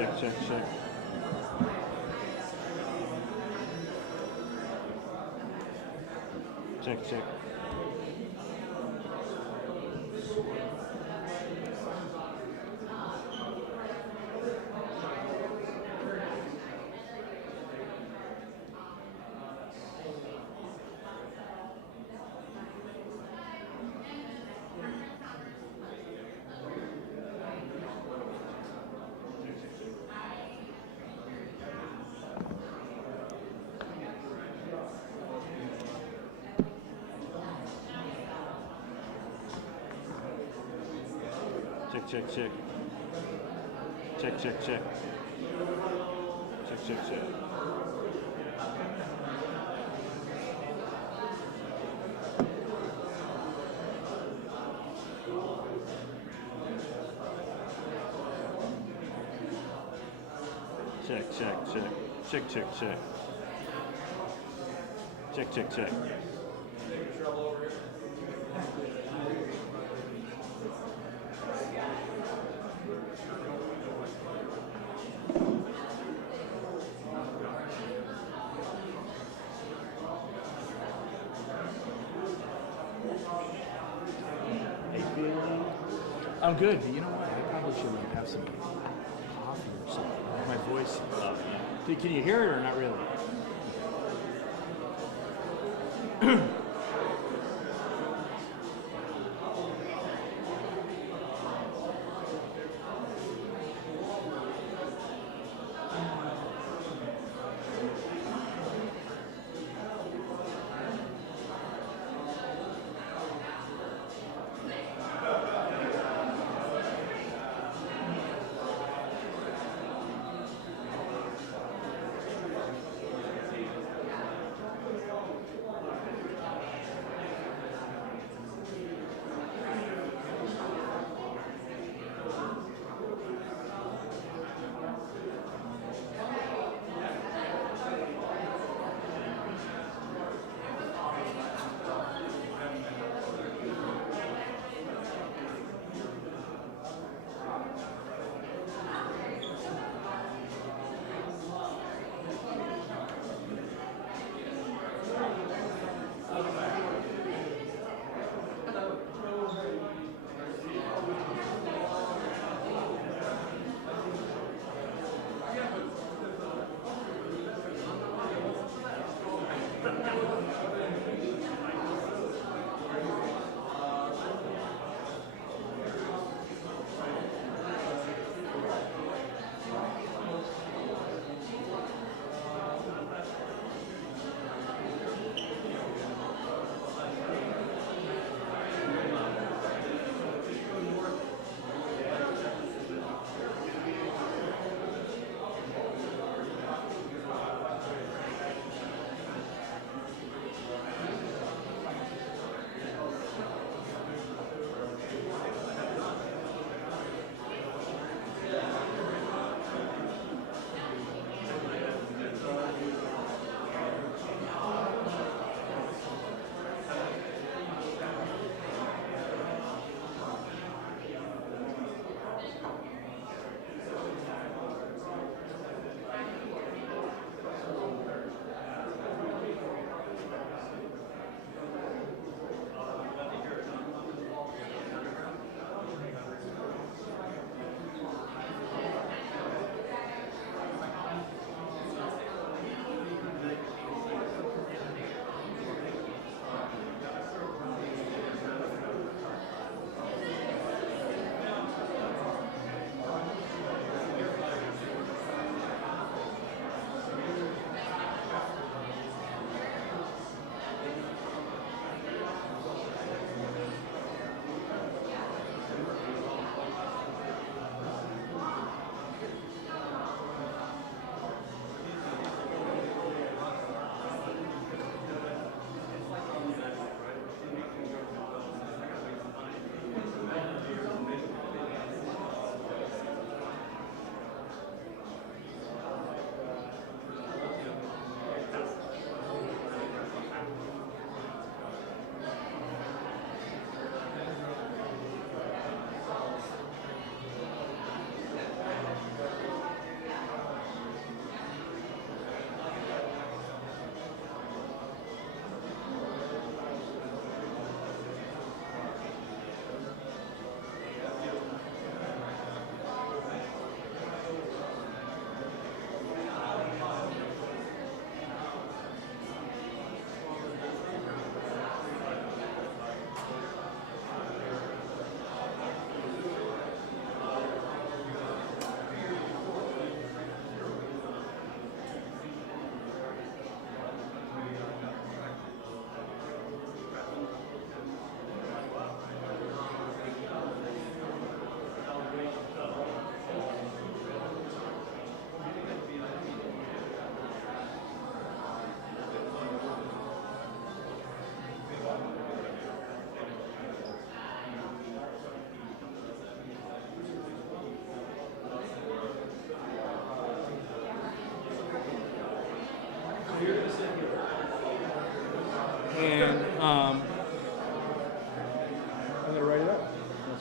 check, check, check. Check, check. Check, check, check. Check, check, check. Check, check, check. Check, check, check. Check, check, check. Check, check, check. I'm good, but you know what? I probably should have some coffee or something. My voice. Can you hear it or not really?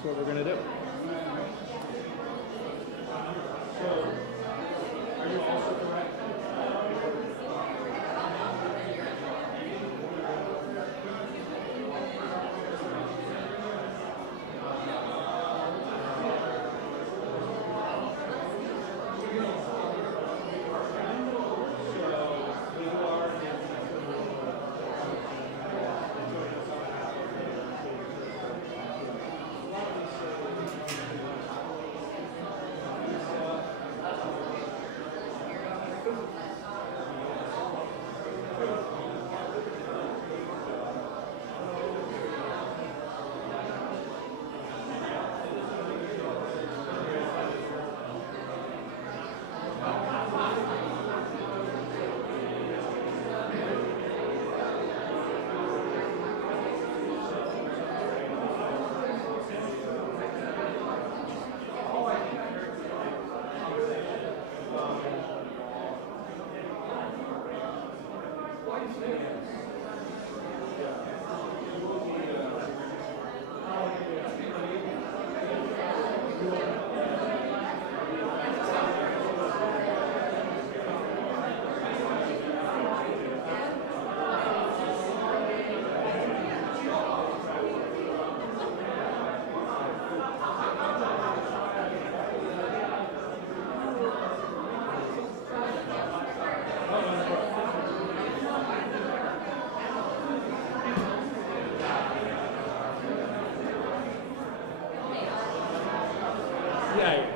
that's what we're going to do. Yeah.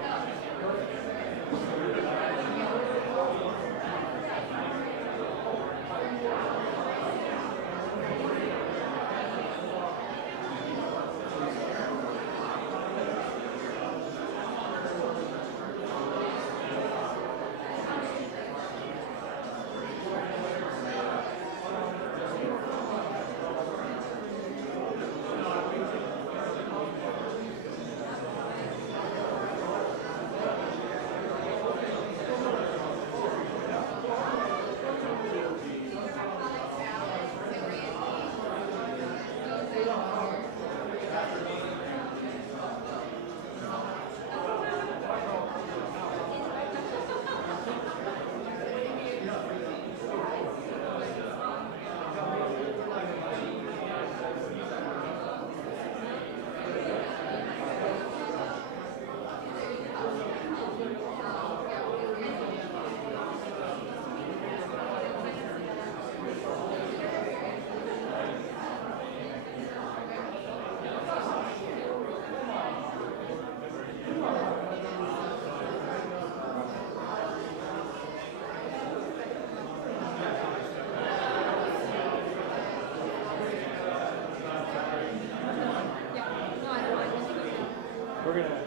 We're gonna.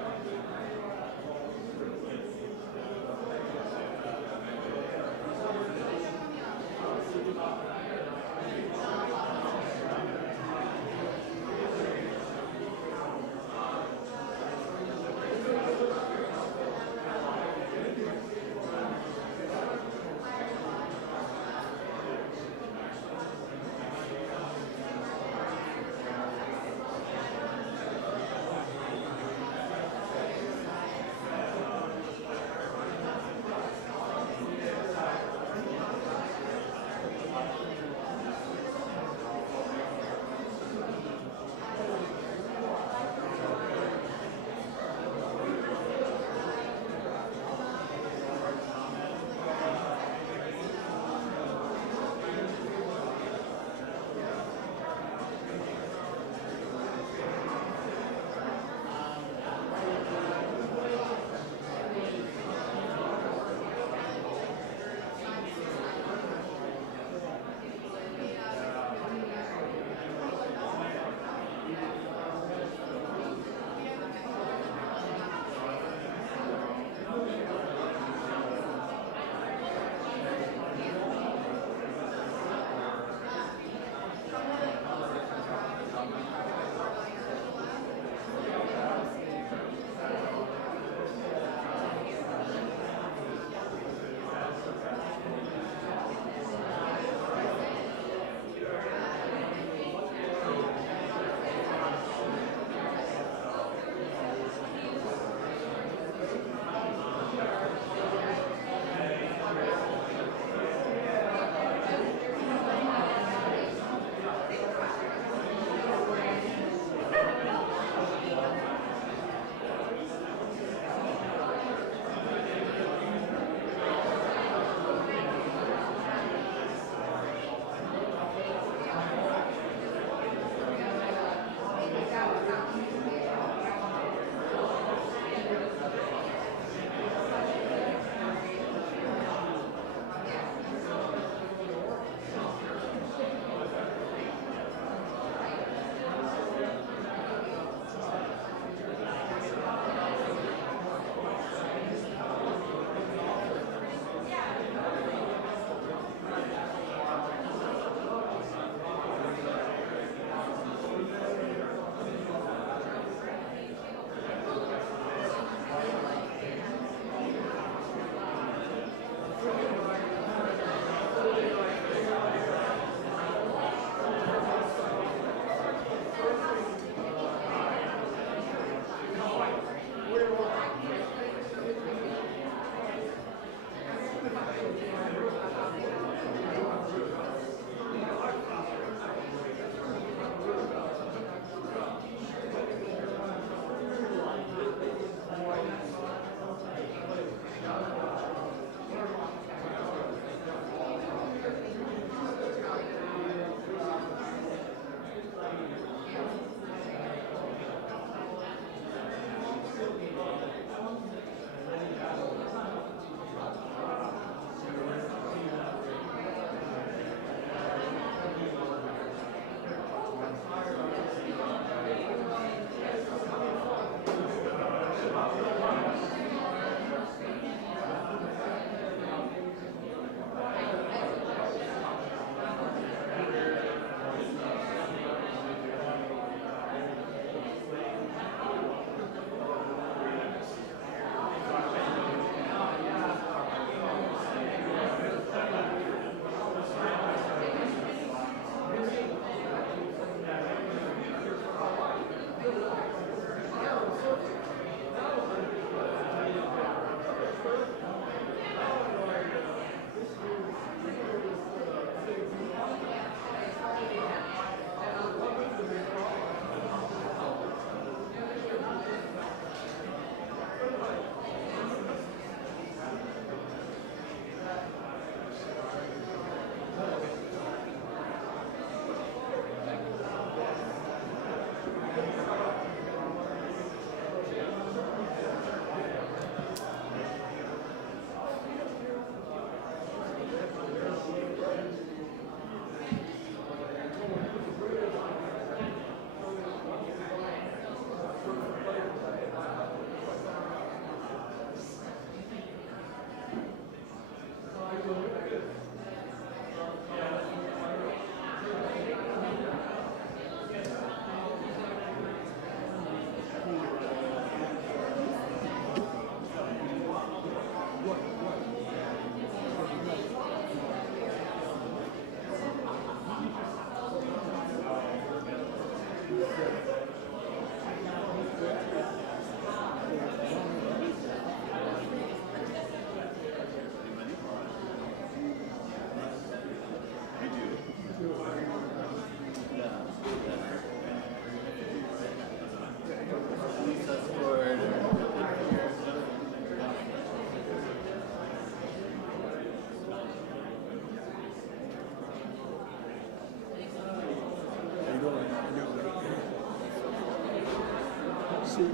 see you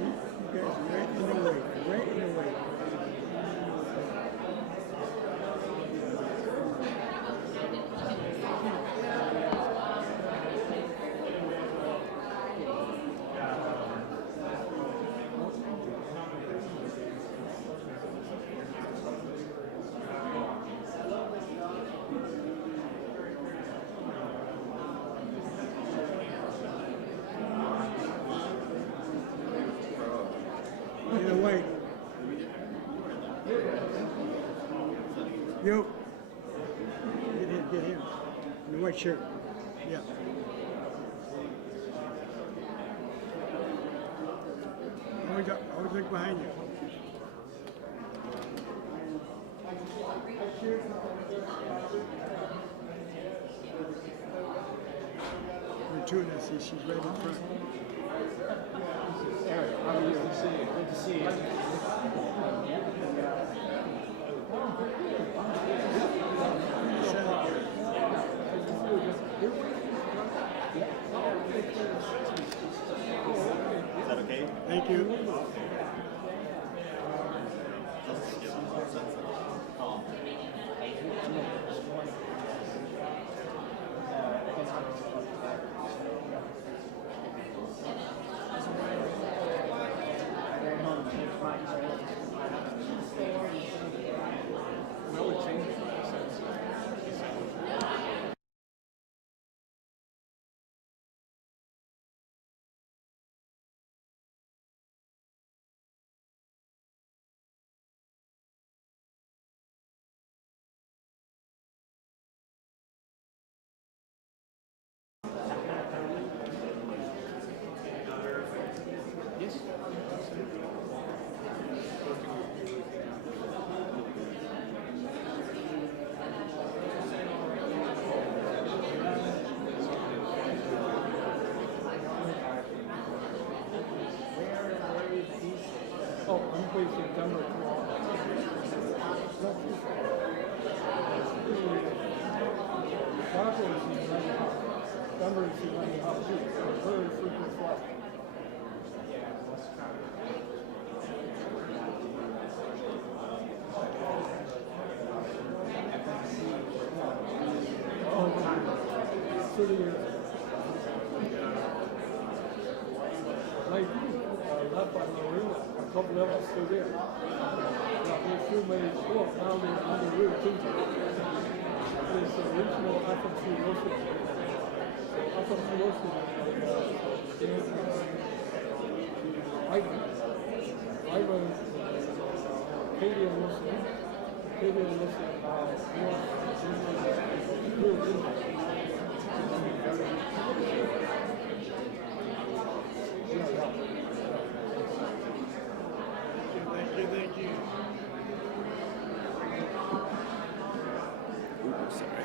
guys right in the way, right in the way. In the way. Yo. Get him. In the white shirt. Yeah. Always look behind you. Fortuna, see, she's right in front. Eric, how are you? Good to see you. Is that okay? Thank you. Yes. Oh, I'm facing Denver tomorrow. Chicago is in 90 Denver is in 90 too. Very frequent flight. Oh, 30 years. Like, left by Marina, a couple of us still there. They still made it short, now they're on the real team. It's the original FMC Wilson. FMC Wilson, Ivan, Katie and Wilson, real team. Thank you. Ooh, sorry.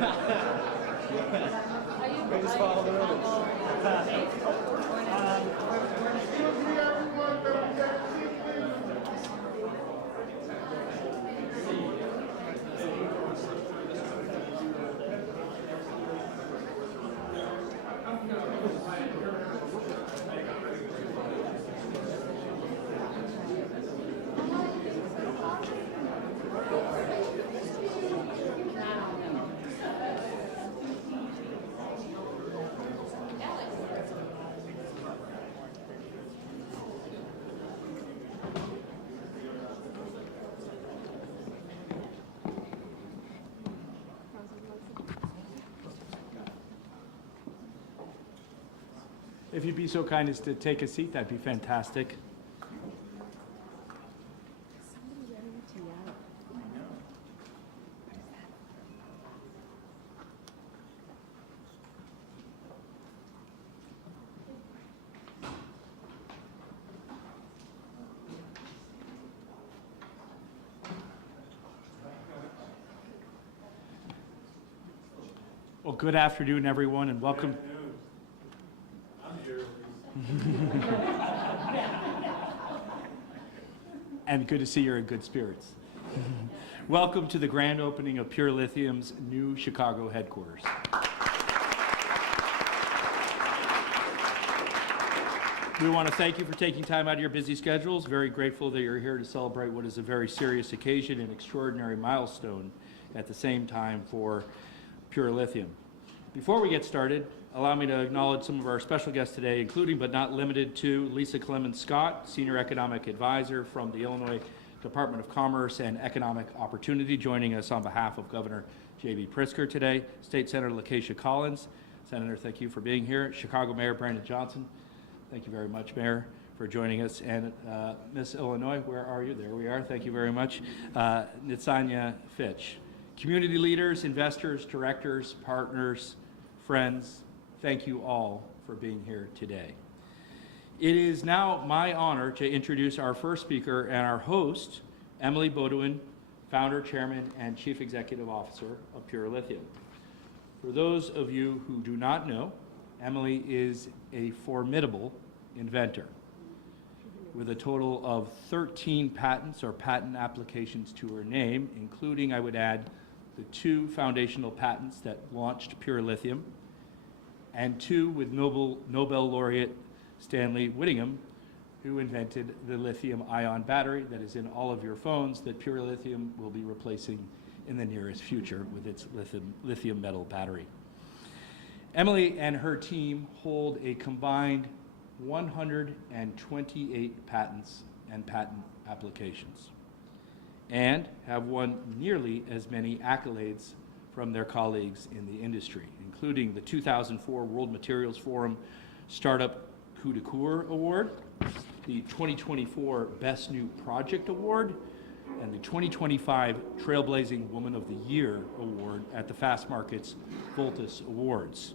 We just follow the rules. If you'd be so kind as to take a seat, that'd be fantastic. Well, good afternoon, everyone, and welcome. And good to see you're in good spirits. Welcome to the grand opening of Pure Lithium's new Chicago headquarters. We want to thank you for taking time out of your busy schedules. Very grateful that you're here to celebrate what is a very serious occasion and extraordinary milestone at the same time for Pure Lithium. Before we get started, allow me to acknowledge some of our special guests today, including but not limited to Lisa Clemens Scott, Senior Economic Advisor from the Illinois Department of Commerce and Economic Opportunity, joining us on behalf of Governor J.B. Pritzker today. State Senator Lakeisha Collins. Senator, thank you for being here. Chicago Mayor Brandon Johnson. Thank you very much, Mayor, for joining us. And Miss Illinois, where are you? There we are. Thank you very much. Nitsanya Fitch. Community leaders, investors, directors, partners, friends, thank you all for being here today. It is now my honor to introduce our first speaker and our host, Emily Boddawin, Founder, Chairman, and Chief Executive Officer of Pure Lithium. For those of you who do not know, Emily is a formidable inventor with a total of 13 patents or patent applications to her name, including, I would add, the 2 foundational patents that launched Pure Lithium, and 2 with Nobel laureate Stanley Whittingham, who invented the lithium-ion battery that is in all of your phones that Pure Lithium will be replacing in the nearest future with its lithium metal battery. Emily and her team hold a combined 128 patents and patent applications, and have won nearly as many accolades from their colleagues in the industry, including the 2004 World Materials Forum Startup Coup de Coeur Award, the 2024 Best New Project Award, and the 2025 Trailblazing Woman of the Year Award at the Fast Markets Voltus Awards,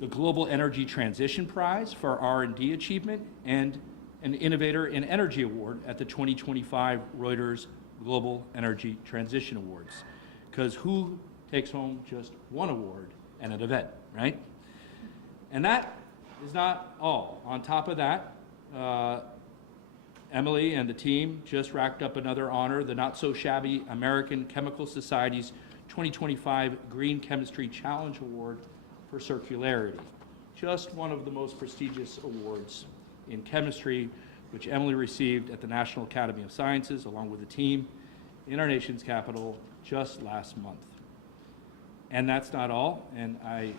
the Global Energy Transition Prize for R&D achievement, and an Innovator in Energy Award at the 2025 Reuters Global Energy Transition Awards. Because who takes home just one award at an event, right? And that is not all. On top of that, Emily and the team just racked up another honor, the not-so-shabby American Chemical Society's 2025 Green Chemistry Challenge Award for Circularity. Just one of the most prestigious awards in chemistry, which Emily received at the National Academy of Sciences, along with the team, in our nation's capital just last month. And that's not all, and I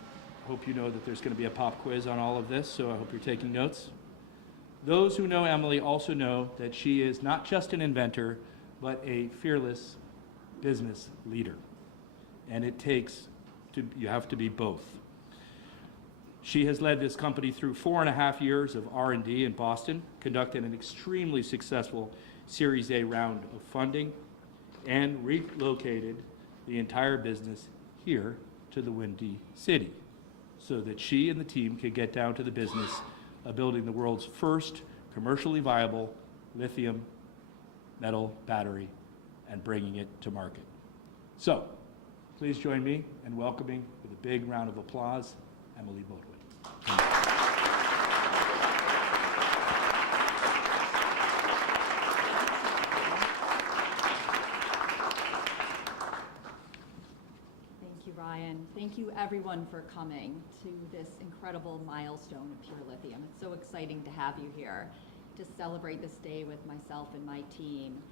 hope you know that there's going to be a pop quiz on all of this, so I hope you're taking notes. Those who know Emily also know that she is not just an inventor, but a fearless business leader. And you have to be both. She has led this company through 4.5 years of R&D in Boston, conducted an extremely successful Series A round of funding, and relocated the entire business here to the Windy City so that she and the team could get down to the business of building the world's first commercially viable lithium metal battery and bringing it to market. So, Please join me in welcoming with a big round of applause, Emily Boddawin. Thank you, Ryan. Thank you, everyone, for coming to this incredible milestone of Pure Lithium. It's so exciting to have you here to celebrate this day with myself and my team.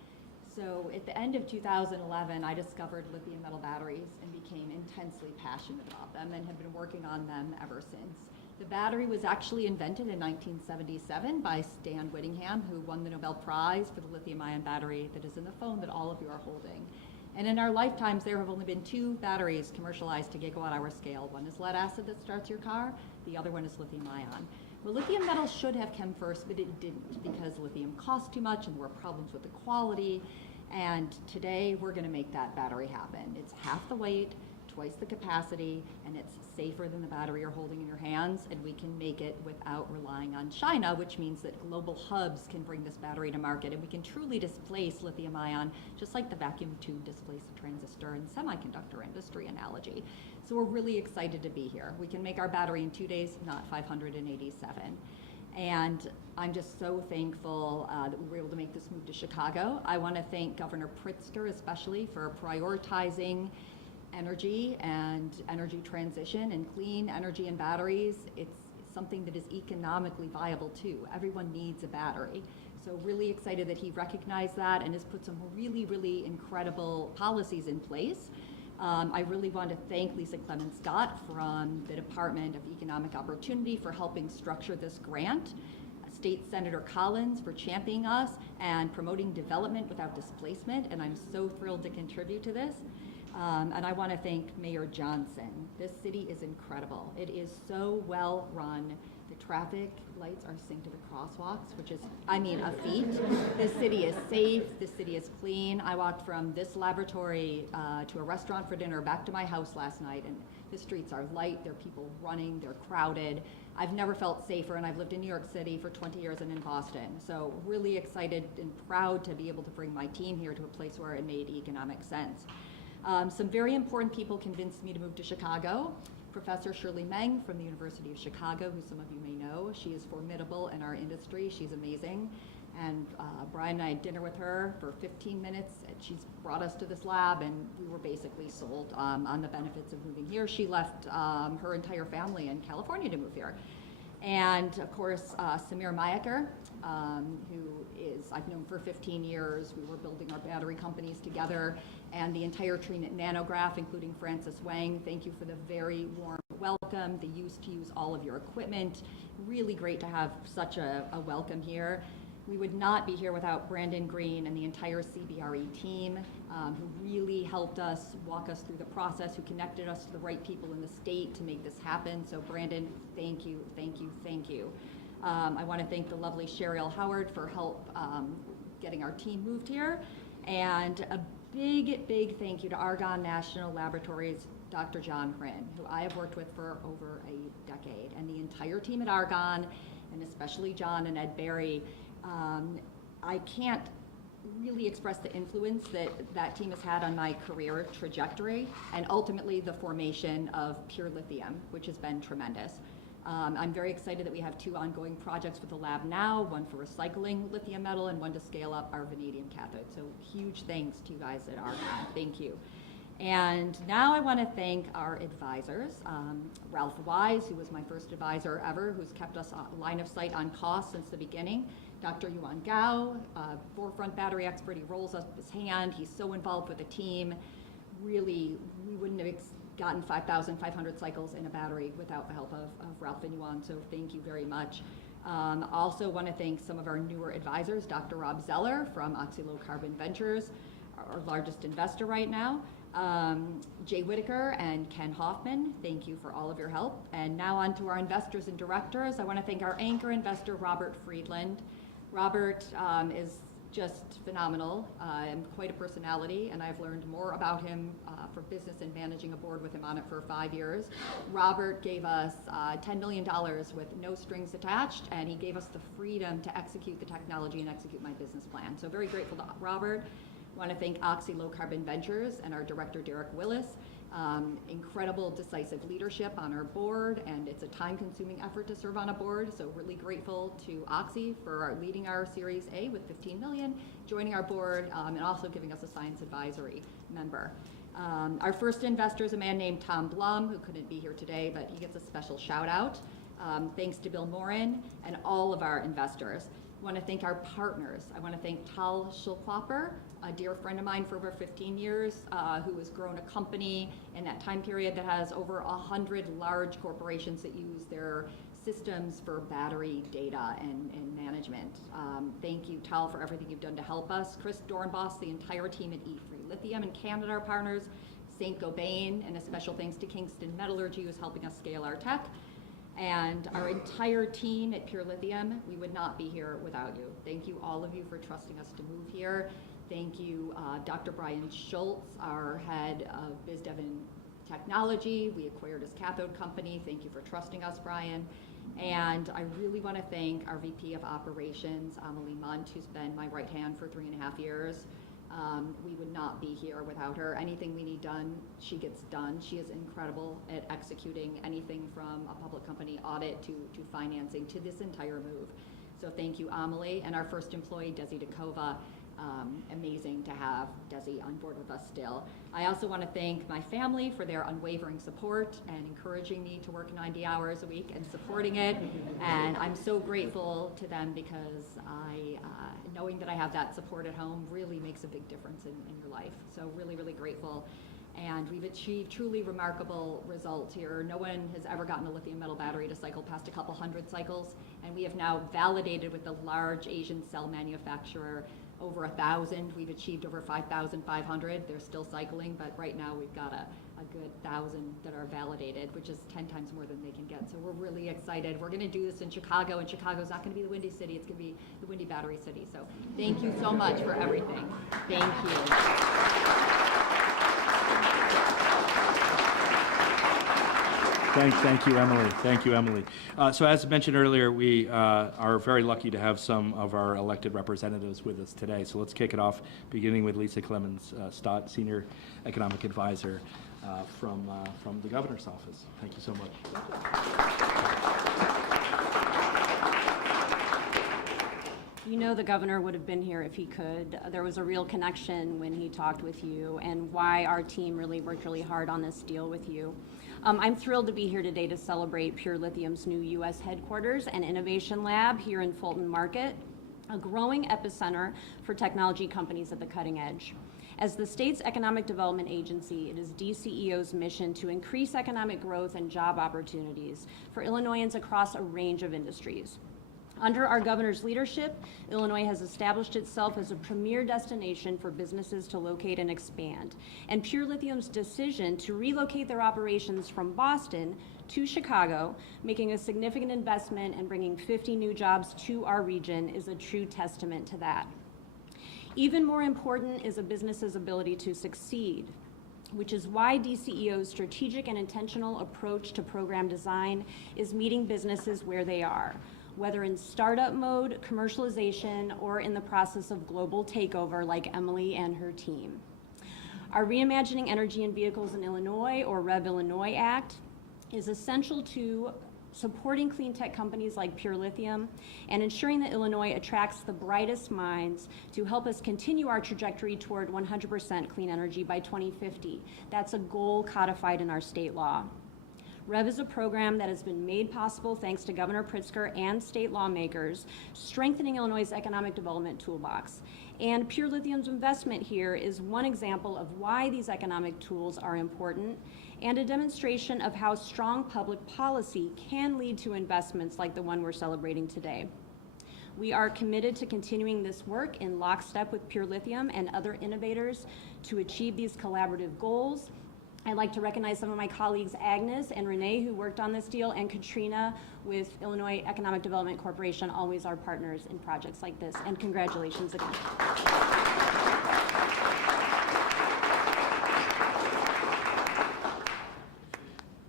So at the end of 2011, I discovered lithium metal batteries and became intensely passionate about them and have been working on them ever since. The battery was actually invented in 1977 by Stan Whittingham, who won the Nobel Prize for the lithium-ion battery that is in the phone that all of you are holding. And in our lifetimes, there have only been 2 batteries commercialized to gigawatt-hour scale. One is lead acid that starts your car, the other one is lithium-ion. Well, lithium metal should have come first, but it didn't because lithium costs too much and there were problems with the quality. And today, we're gonna make that battery happen. It's half the weight, twice the capacity, and it's safer than the battery you're holding in your hands, and we can make it without relying on China, which means that global hubs can bring this battery to market, and we can truly displace lithium ion, just like the vacuum tube displaced the transistor in semiconductor industry analogy. So we're really excited to be here. We can make our battery in 2 days, not 587. And I'm just so thankful that we were able to make this move to Chicago. I want to thank Governor Pritzker especially for prioritizing energy and energy transition and clean energy and batteries. It's something that is economically viable too. Everyone needs a battery. So really excited that he recognized that and has put some really, really incredible policies in place. I really want to thank Lisa Clemens Scott from the Department of Economic Opportunity for helping structure this grant, State Senator Collins for championing us and promoting development without displacement, and I'm so thrilled to contribute to this. And I want to thank Mayor Johnson. This city is incredible. It is so well run. The traffic lights are synced to the crosswalks, which is, I mean, a feat. The city is safe. The city is clean. I walked from this laboratory to a restaurant for dinner, back to my house last night, and the streets are light. There are people running. They're crowded. I've never felt safer, and I've lived in New York City for 20 years and in Boston. So really excited and proud to be able to bring my team here to a place where it made economic sense. Some very important people convinced me to move to Chicago. Professor Shirley Meng from the University of Chicago, who some of you may know. She is formidable in our industry. She's amazing. And Brian and I had dinner with her for 15 minutes. And she's brought us to this lab, and we were basically sold on the benefits of moving here. She left her entire family in California to move here. And of course, Samir Mayaker, who I've known for 15 years. We were building our battery companies together, and the entire team at Nanograph, including Francis Wang. Thank you for the very warm welcome, the use to use all of your equipment. Really great to have such a welcome here. We would not be here without Brandon Green and the entire CBRE team, who really helped us, walk us through the process, who connected us to the right people in the state to make this happen. So Brandon, thank you, thank you, thank you. I want to thank the lovely Cheryl Howard for help getting our team moved here. And a big, big thank you to Argonne National Laboratories, Dr. John Hrinn, who I have worked with for over a decade, and the entire team at Argonne, and especially John and Ed Berry. I can't really express the influence that that team has had on my career trajectory and ultimately the formation of Pure Lithium, which has been tremendous. I'm very excited that we have 2 ongoing projects with the lab now, one for recycling lithium metal and one to scale up our vanadium cathode. So huge thanks to you guys at Argonne. Thank you. And now I want to thank our advisors, Ralph Wise, who was my first advisor ever, who's kept us on line of sight on costs since the beginning. Dr. Yuan Gao, forefront battery expert, he rolls up his hand. He's so involved with the team. Really, we wouldn't have gotten 5,500 cycles in a battery without the help of Ralph and Yuan, so thank you very much. Also want to thank some of our newer advisors, Dr. Rob Zeller from Oxy Low Carbon Ventures, our largest investor right now. Jay Whitaker and Ken Hoffman, thank you for all of your help. And now on to our investors and directors. I want to thank our anchor investor, Robert Friedland. Robert is just phenomenal and quite a personality, and I've learned more about him for business and managing a board with him on it for 5 years. Robert gave us $10 million with no strings attached, and he gave us the freedom to execute the technology and execute my business plan. So very grateful to Robert. I want to thank Oxy Low Carbon Ventures and our director, Derek Willis. Incredible decisive leadership on our board, and it's a time-consuming effort to serve on a board, so really grateful to Oxy for leading our Series A with 15 million, joining our board, and also giving us a science advisory member. Our first investor is a man named Tom Blum, who couldn't be here today, but he gets a special shout out. Thanks to Bill Morin and all of our investors. I want to thank our partners. I want to thank Tal Schulklopper, a dear friend of mine for over 15 years, who has grown a company in that time period that has over 100 large corporations that use their systems for battery data and management. Thank you, Tal, for everything you've done to help us. Chris Dornbos, the entire team at E3 Lithium and Canada, our partners. St. Gobain, and a special thanks to Kingston Metallurgy, who's helping us scale our tech. And our entire team at Pure Lithium, we would not be here without you. Thank you, all of you, for trusting us to move here. Thank you, Dr. Brian Schultz, our head of BizDev and Technology. We acquired his cathode company. Thank you for trusting us, Brian. And I really want to thank our VP of Operations, Amelie Munt, who's been my right hand for 3.5 years. We would not be here without her. Anything we need done, she gets done. She is incredible at executing anything from a public company audit to financing to this entire move. So thank you, Amelie. And our first employee, Desi Dakova. Amazing to have Desi on board with us still. I also want to thank my family for their unwavering support and encouraging me to work 90 hours a week and supporting it. And I'm so grateful to them because knowing that I have that support at home really makes a big difference in your life. So really, really grateful. And we've achieved truly remarkable results here. No one has ever gotten a lithium metal battery to cycle past a couple hundred cycles. And we have now validated with the large Asian cell manufacturer over 1,000. We've achieved over 5,500. They're still cycling, but right now we've got a good 1,000 that are validated, which is 10 times more than they can get. So we're really excited. We're going to do this in Chicago, and Chicago's not going to be the Windy City. It's going to be the Windy Battery City. So thank you so much for everything. Thank you. Thank you, Emily. Thank you, Emily. So as mentioned earlier, we are very lucky to have some of our elected representatives with us today. So let's kick it off, beginning with Lisa Clemens Stott, Senior Economic Advisor from the Governor's Office. Thank you so much. You know the governor would have been here if he could. There was a real connection when he talked with you, and why our team really worked really hard on this deal with you. I'm thrilled to be here today to celebrate Pure Lithium's new U.S. headquarters and innovation lab here in Fulton Market, a growing epicenter for technology companies at the cutting edge. As the state's economic development agency, it is DCEO's mission to increase economic growth and job opportunities for Illinoisans across a range of industries. Under our governor's leadership, Illinois has established itself as a premier destination for businesses to locate and expand. And Pure Lithium's decision to relocate their operations from Boston to Chicago, making a significant investment and bringing 50 new jobs to our region, is a true testament to that. Even more important is a business's ability to succeed, which is why DCEO's strategic and intentional approach to program design is meeting businesses where they are, whether in startup mode, commercialization, or in the process of global takeover like Emily and her team. Our Reimagining Energy and Vehicles in Illinois, or REV Illinois Act, is essential to supporting clean tech companies like Pure Lithium and ensuring that Illinois attracts the brightest minds to help us continue our trajectory toward 100% clean energy by 2050. That's a goal codified in our state law. REV is a program that has been made possible thanks to Governor Pritzker and state lawmakers, strengthening Illinois' economic development toolbox. And Pure Lithium's investment here is one example of why these economic tools are important, and a demonstration of how strong public policy can lead to investments like the one we're celebrating today. We are committed to continuing this work in lockstep with Pure Lithium and other innovators to achieve these collaborative goals. I'd like to recognize some of my colleagues, Agnes and Renee, who worked on this deal, and Katrina with Illinois Economic Development Corporation, always our partners in projects like this. And congratulations again.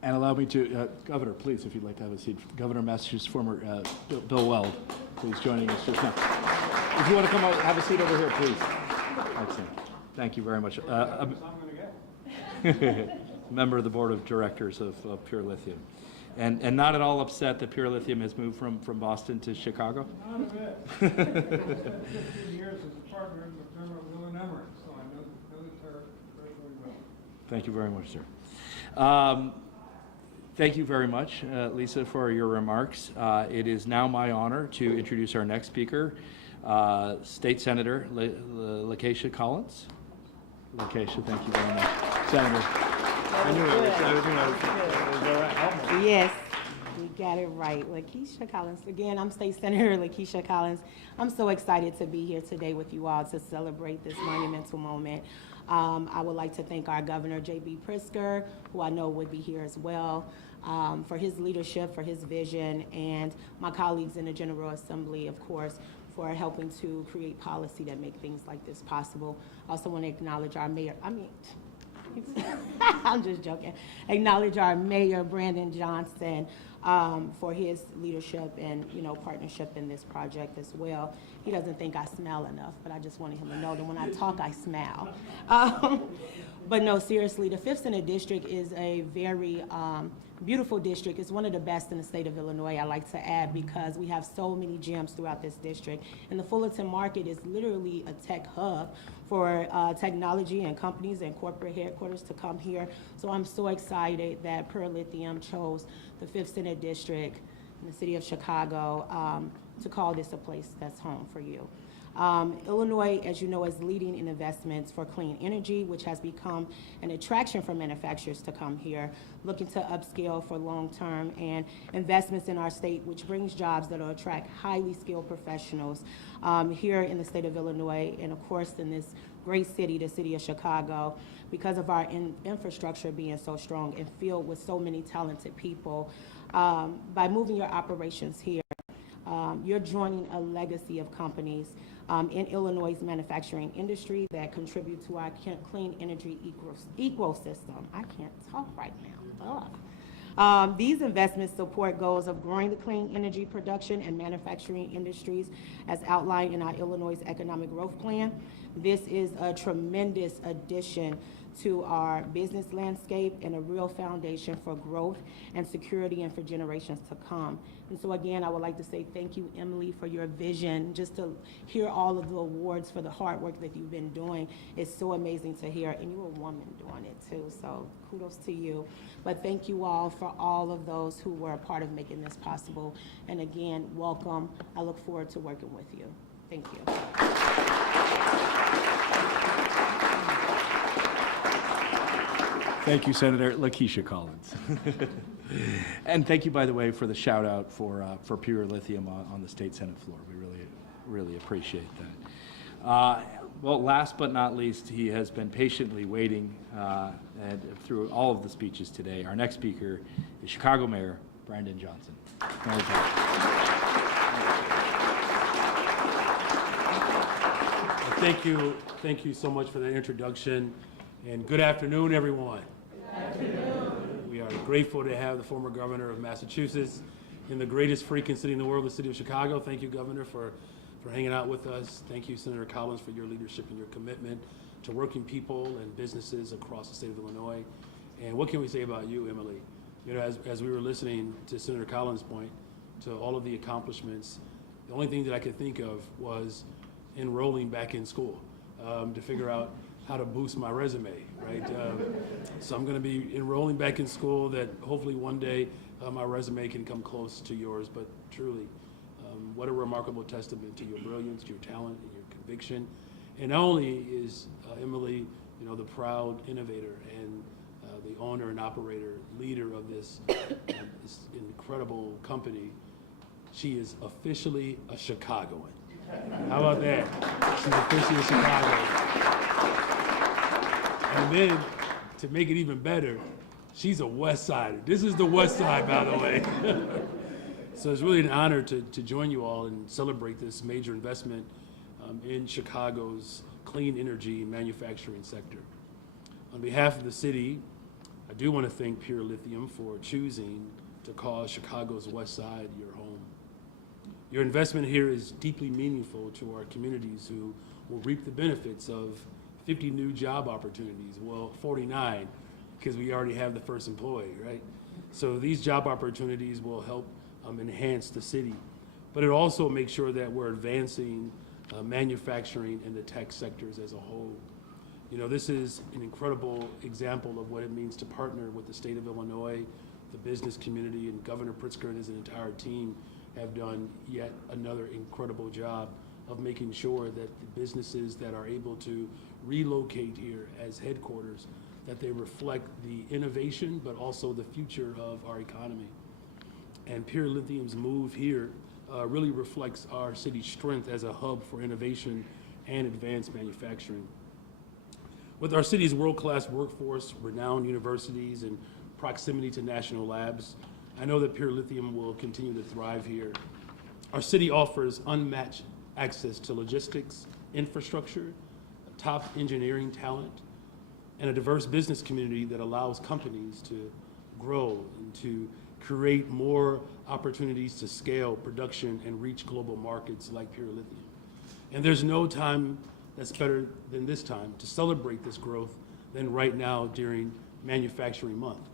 And allow me to, Governor, please, if you'd like to have a seat. Governor of Massachusetts, former Bill Weld, please joining us just now. If you want to come out, have a seat over here, please. Excellent. Thank you very much. member of the board of directors of Pure Lithium. And not at all upset that Pure Lithium has moved from Boston to Chicago? Not a bit. I spent 15 years as a partner in the firm of Will and Emery, so I know the territory very, very well. Thank you very much, sir. Thank you very much, Lisa, for your remarks. It is now my honor to introduce our next speaker, State Senator Lakeisha Collins. Lakeisha, thank you very much. Senator. I knew it was all right. Yes, we got it right. Lakeisha Collins. Again, I'm State Senator Lakeisha Collins. I'm so excited to be here today with you all to celebrate this monumental moment. I would like to thank our Governor, J.B. Pritzker, who I know would be here as well, for his leadership, for his vision, and my colleagues in the General Assembly, of course, for helping to create policy that make things like this possible. I also want to acknowledge our mayor. I'm just joking. Acknowledge our mayor, Brandon Johnson, for his leadership and, partnership in this project as well. He doesn't think I smell enough, but I just wanted him to know that when I talk, I smell. But no, seriously, the 5th Senate District is a very beautiful district. It's one of the best in the state of Illinois, I like to add, because we have so many gems throughout this district. And the Fullerton market is literally a tech hub for technology and companies and corporate headquarters to come here. So I'm so excited that Pure Lithium chose the 5th Senate District in the city of Chicago to call this a place that's home for you. Illinois, as you know, is leading in investments for clean energy, which has become an attraction for manufacturers to come here, looking to upscale for long-term, and investments in our state, which brings jobs that will attract highly skilled professionals here in the state of Illinois, and of course in this great city, the city of Chicago, because of our infrastructure being so strong and filled with so many talented people. By moving your operations here, you're joining a legacy of companies in Illinois' manufacturing industry that contribute to our clean energy ecosystem. I can't talk right now. These investments support goals of growing the clean energy production and manufacturing industries as outlined in our Illinois Economic Growth Plan. This is a tremendous addition to our business landscape and a real foundation for growth and security and for generations to come. And so again, I would like to say thank you, Emily, for your vision. Just to hear all of the awards for the hard work that you've been doing is so amazing to hear. And you're a woman doing it too, so kudos to you. But thank you all for all of those who were a part of making this possible. And again, welcome. I look forward to working with you. Thank you. Thank you, Senator Lakeisha Collins. And thank you, by the way, for the shout out for Pure Lithium on the state Senate floor. We really appreciate that. Well, last but not least, he has been patiently waiting and through all of the speeches today. Our next speaker is Chicago Mayor Brandon Johnson. Mayor Johnson. Thank you so much for that introduction, and good afternoon, everyone. We are grateful to have the former governor of Massachusetts in the greatest freaking city in the world, the city of Chicago. Thank you, Governor, for hanging out with us. Thank you, Senator Collins, for your leadership and your commitment to working people and businesses across the state of Illinois. And what can we say about you, Emily? As we were listening to Senator Collins' point, to all of the accomplishments, the only thing that I could think of was enrolling back in school to figure out how to boost my resume, right? So I'm going to be enrolling back in school that hopefully one day my resume can come close to yours, but truly, what a remarkable testament to your brilliance, to your talent, and your conviction. And not only is Emily, the proud innovator and the owner and operator, leader of this incredible company, she is officially a Chicagoan. How about that? She's officially a Chicagoan. And then, to make it even better, she's a West Sider. This is the West Side, by the way. So it's really an honor to join you all and celebrate this major investment in Chicago's clean energy manufacturing sector. On behalf of the city, I do want to thank Pure Lithium for choosing to call Chicago's West Side your home. Your investment here is deeply meaningful to our communities who will reap the benefits of 50 new job opportunities, well, 49, because we already have the first employee, right? So these job opportunities will help enhance the city. But it also makes sure that we're advancing manufacturing and the tech sectors as a whole. You know, this is an incredible example of what it means to partner with the state of Illinois, the business community, and Governor Pritzker and his entire team have done yet another incredible job of making sure that the businesses that are able to relocate here as headquarters, that they reflect the innovation, but also the future of our economy. And Pure Lithium's move here really reflects our city's strength as a hub for innovation and advanced manufacturing. With our city's world-class workforce, renowned universities, and proximity to national labs, I know that Pure Lithium will continue to thrive here. Our city offers unmatched access to logistics, infrastructure, top engineering talent, and a diverse business community that allows companies to grow and to create more opportunities to scale production and reach global markets like Pure Lithium. And there's no time that's better than this time to celebrate this growth than right now during Manufacturing Month.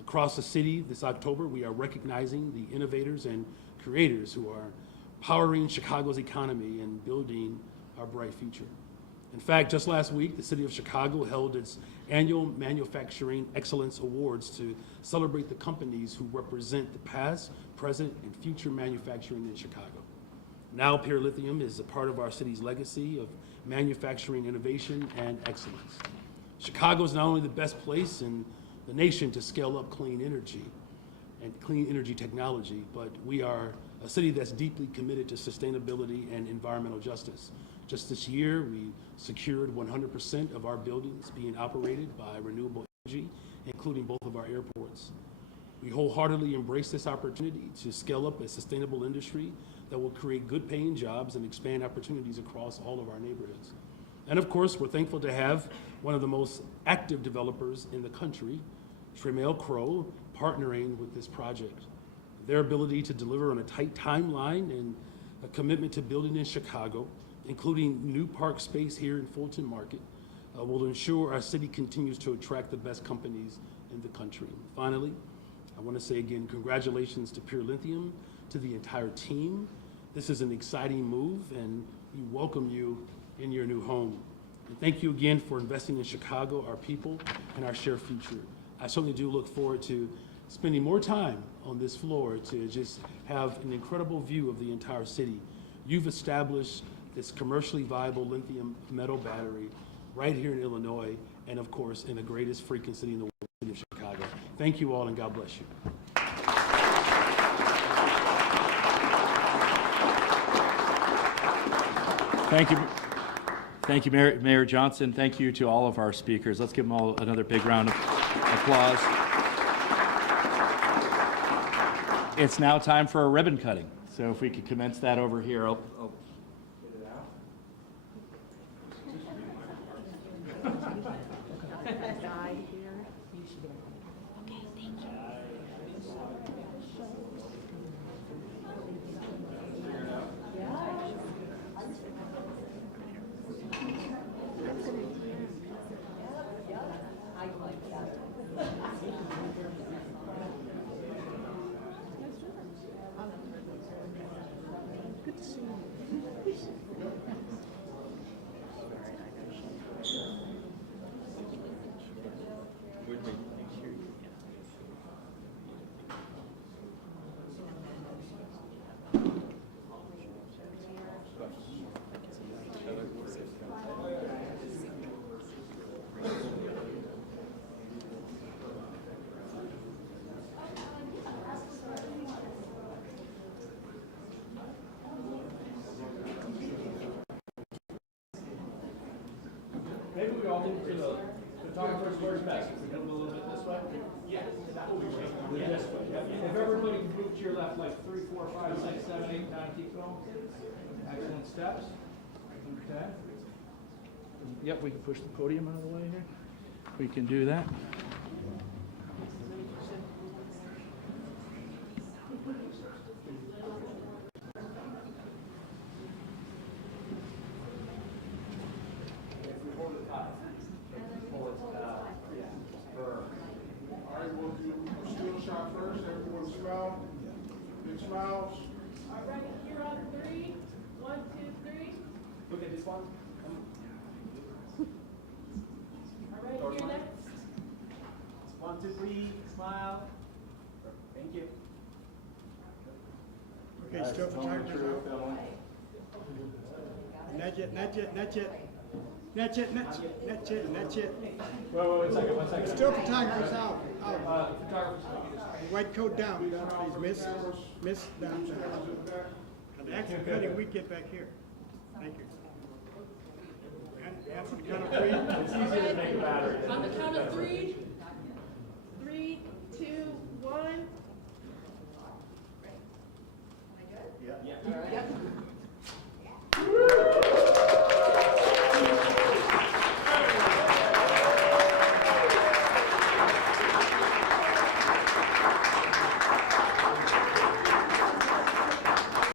Across the city this October, we are recognizing the innovators and creators who are powering Chicago's economy and building our bright future. In fact, just last week, the city of Chicago held its annual Manufacturing Excellence Awards to celebrate the companies who represent the past, present, and future manufacturing in Chicago. Now, Pure Lithium is a part of our city's legacy of manufacturing innovation and excellence. Chicago is not only the best place in the nation to scale up clean energy and clean energy technology, but we are a city that's deeply committed to sustainability and environmental justice. Just this year, we secured 100% of our buildings being operated by renewable energy, including both of our airports. We wholeheartedly embrace this opportunity to scale up a sustainable industry that will create good paying jobs and expand opportunities across all of our neighborhoods. And of course, we're thankful to have one of the most active developers in the country, Tremail Crow, partnering with this project. Their ability to deliver on a tight timeline and a commitment to building in Chicago, including new park space here in Fulton Market, will ensure our city continues to attract the best companies in the country. Finally, I want to say again, congratulations to Pure Lithium, to the entire team. This is an exciting move, and we welcome you in your new home. And thank you again for investing in Chicago, our people, and our shared future. I certainly do look forward to spending more time on this floor to just have an incredible view of the entire city. You've established this commercially viable lithium metal battery right here in Illinois, and of course, in the greatest freaking city in the world, the city of Chicago. Thank you all, and God bless you. Thank you, Mayor Johnson. Thank you to all of our speakers. Let's give them all another big round of applause. It's now time for a ribbon cutting. So if we could commence that over here. I'll get it out. Maybe we all move to the photographer's where's best. If we move a little bit this way? Yeah. This way. If everybody can move to your left, like 3, 4, 5, 6, 7, 8, 9, keep going. Excellent steps. Okay. Yep, we can push the podium out of the way here. We can do that. film. Big smiles. All right, here on three. 1, 2, 3. Look at this one. All right, here next. 1, 2, 3. Smile. Thank you. Okay, still photographers out. Not yet, not yet, not yet. Not yet, not yet, not yet, not yet. Wait, 1 second, 1 second. Still photographers out. Out. Photographers. White coat down, please, miss, down. At the action cutting, we get back here. Thank you. And on the count of three. It's easier to make a battery. On the count of 3. 3, 2, 1. Yeah.